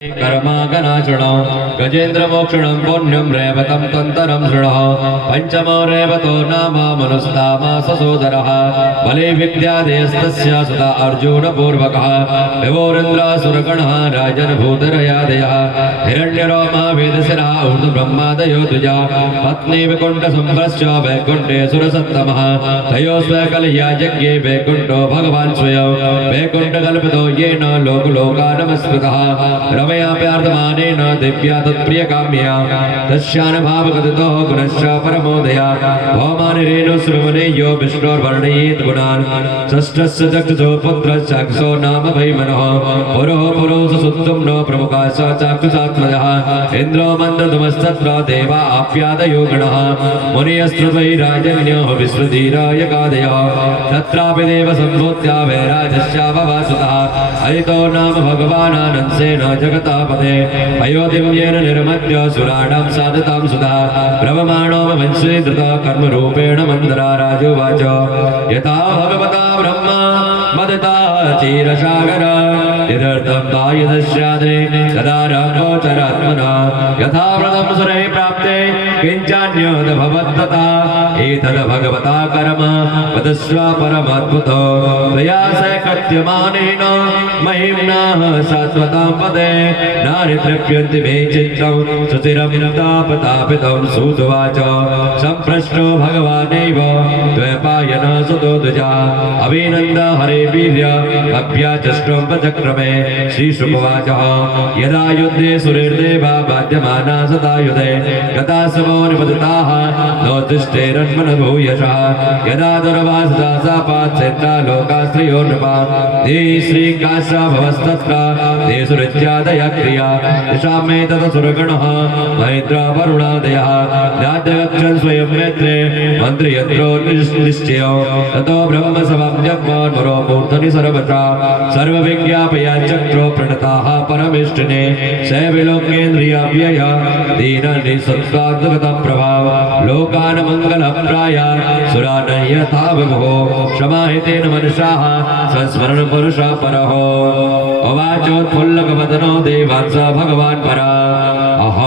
कर्मागनाचुणं गजेन्द्रमोक्षणं पुण्यं रेवतं तन्तरं दृढः पञ्चमो रेवतो नाम मनुस्तामाससोदरः बले विद्यादेस्तस्य सुता अर्जुनपूर्वकः विवोरिन्द्रासुरगणः राजन्भूतरयादयः हिरण्यरोमा वेदशिरः ऊर्ध्वब्रह्मादयो द्विजा पत्नी विकुण्ठसंभ्रश्च वैकुण्ठे सुरसत्तमः तयोस्वैकल्या यज्ञे वैकुण्ठो भगवान् स्वयं वैकुण्ठकल्पितो येन लोकलोकानमस्कृतः रमया प्यार्तमानेन दिव्या तत्प्रियकाम्या तस्यानुभावगतितो गुणश्च परमोदया भौमानिरेणुस्रवणेयो विष्णोर्वर्णयेत् गुणान् षष्ठस्य चक्षुषो पुत्रश्चाक्षो नाम वैमनः पुरोः सुसुप्तुम्नो प्रमुखः स चाक्षुषात्मजः इन्द्रो मन्दधुमस्तत्र देवा आप्यादयो गणः मुनियस्तृत्वै राजन्यो विश्वधीरायकादयः तत्रापि देव सम्भूत्या वैराजस्याववासुतः अयितो नाम भगवानानंसेन जगतापते अयोदिव्येन निर्मद्य सुराणां साधतां सुधा ब्रह्माणो वंशे धृता कर्मरूपेण मन्दरा राजोवाच यथा भगवता ब्रह्मा मदता चीरसागर यदर्थं तायदस्यादे तदा रामोचरात्मना यथा व्रतं सुरे प्राप्ते किञ्चान्यद भवत्तथा एतद् भगवता कर्म वदस्व परमाद्भुतो त्वया सैकत्यमानेन महिम्ना शाश्वतां पदे नानि तृप्यन्ति मे चित्तं सुचिरं तापतापितं सूतुवाच सम्प्रश्नो भगवानेव द्वैपायन सुतो द्विजा अभिनन्द हरे वीर्य अभ्याचष्टोपचक्रमे श्रीशुकवाच यदा युद्धे सुरेर्देवा बाध्यमाना सदा युधे गता समो निपतिताः नोतिष्ठेरन्मनभूयशः यदा दुर्वासदा सापाच्छेत्रा लोकाश्रयो नृपा ते श्रीकाशा भवस्तत्र ते सुरित्यादया क्रिया तेषां मे तत् सुरगणः महेन्द्र वरुणादयः नाद्यगच्छन् स्वयं नेत्रे मन्त्रियत्रो निश्चयो ततो ब्रह्मसभां जग्मोन्मरो मूर्धनि सर्वथा सर्वविज्ञापया चक्रो प्रणताः परमेष्टिने शैविलोकेन्द्रियाव्यय दीननिसत्त्वाद्गतं प्रभाव लोकान् मङ्गलप्राय सुरानयथा विभो क्षमाहितेन मनुष्याः संस्मरणपुरुषः परः अवाचोत्फुल्लकवदनो देवान् स भगवान् परा अहम्